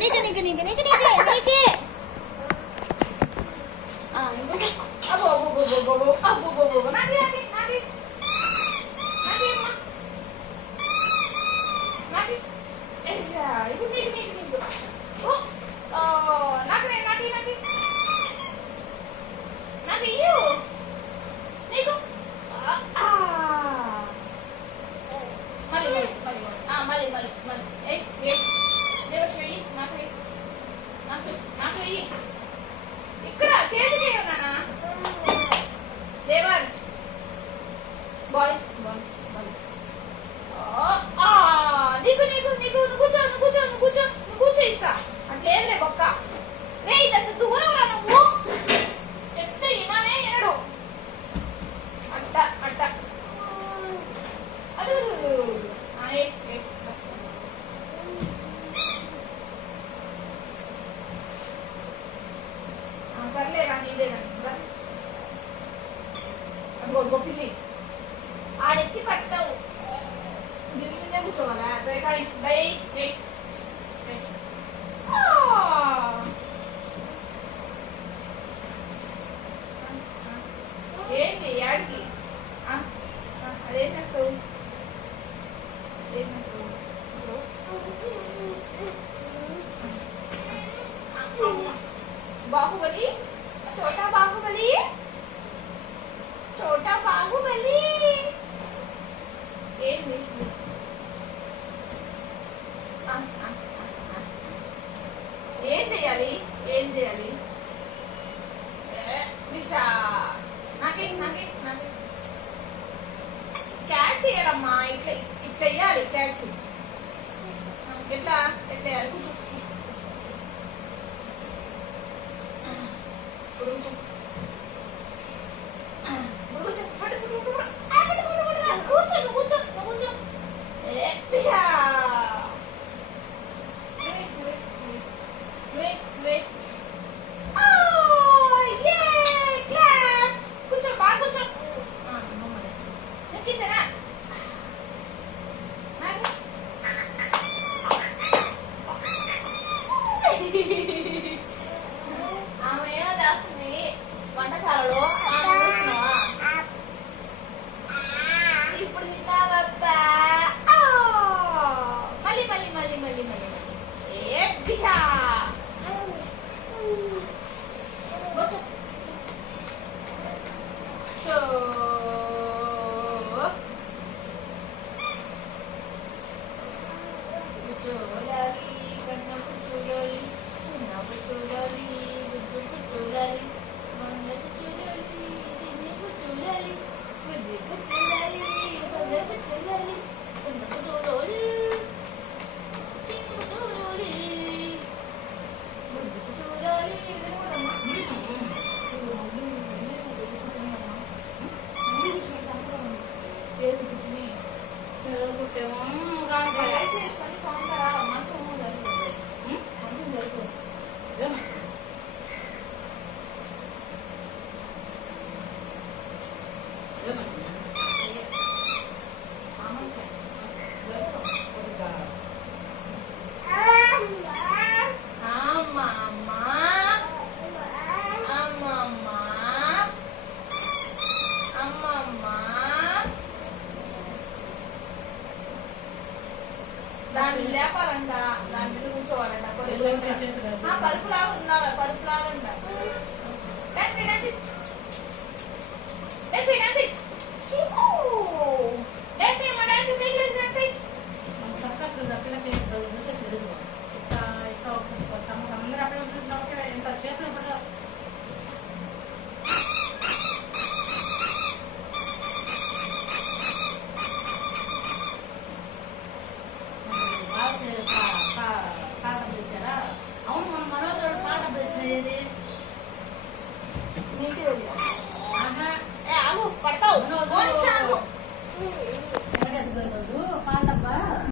నీకే నీకే నీకే నీకే నీకే నీకే అబ్బో అబ్బో అబ్బో అబ్బో అబ్బో అబ్బో నాది నాది నాది నాది అమ్మా నాది ఏషా ఇప్పుడు నీకు నీకు నీకు ఓ నాది నాది నాది నాది యు నీకు మళ్ళీ మళ్ళీ మళ్ళీ మళ్ళీ మళ్ళీ మళ్ళీ ఏయ్ ఏయ్ దేవశ్రీ నాకు నాకు నాకు ఇక్కడ చేతికి ఉన్నానా దేవర్ష్ బాయ్ బాయ్ బాయ్ నీకు నీకు నీకు నువ్వు కూర్చో నువ్వు కూర్చో నువ్వు కూర్చో నువ్వు కూర్చో ఇస్తా అట్లేదులే బొక్క రే ఇదంత దూరం రా నువ్వు చెప్తే ఇమానే ఎనడు అట్ట అట్ట అది అనే సర్లే రా నీదే అదిగో పిల్లి ఆడెత్తి పడతావు దీని మీదే కూర్చోవాలా సరే కానీ బై ఏంటి యాడికి అదేం చేస్తావు ఏం చేస్తావు బాహుబలి छोटा बाहुबली छोटा बाहुबली ఏం చేయాలి ఏం చేయాలి విషా నాకే నాకే నాకే క్యాచ్ చేయాలమ్మా ఇట్లా ఇట్లా వేయాలి క్యాచ్ ఎట్లా ఎట్లా వేయాలి కూర్చో వంటకాలలో ఇప్పుడు తిన్నావబ్బా మళ్ళీ మళ్ళీ మళ్ళీ మళ్ళీ మళ్ళీ ఏ పిషా చూడాలి కన్నపు చూడాలి చిన్నపు చూడాలి బుద్ధుకు చూడాలి మంగకు చూడాలి చిన్నకు చూడాలి బుద్ధుకు చూడాలి మంగకు చూడాలి కన్నపు చూడాలి చిన్నకు చూడాలి బుద్ధుకు చూడాలి దాన్ని లేపాలంట దాని మీద కూర్చోవాలంట పరుపులాగా ఉండాలి పరుపు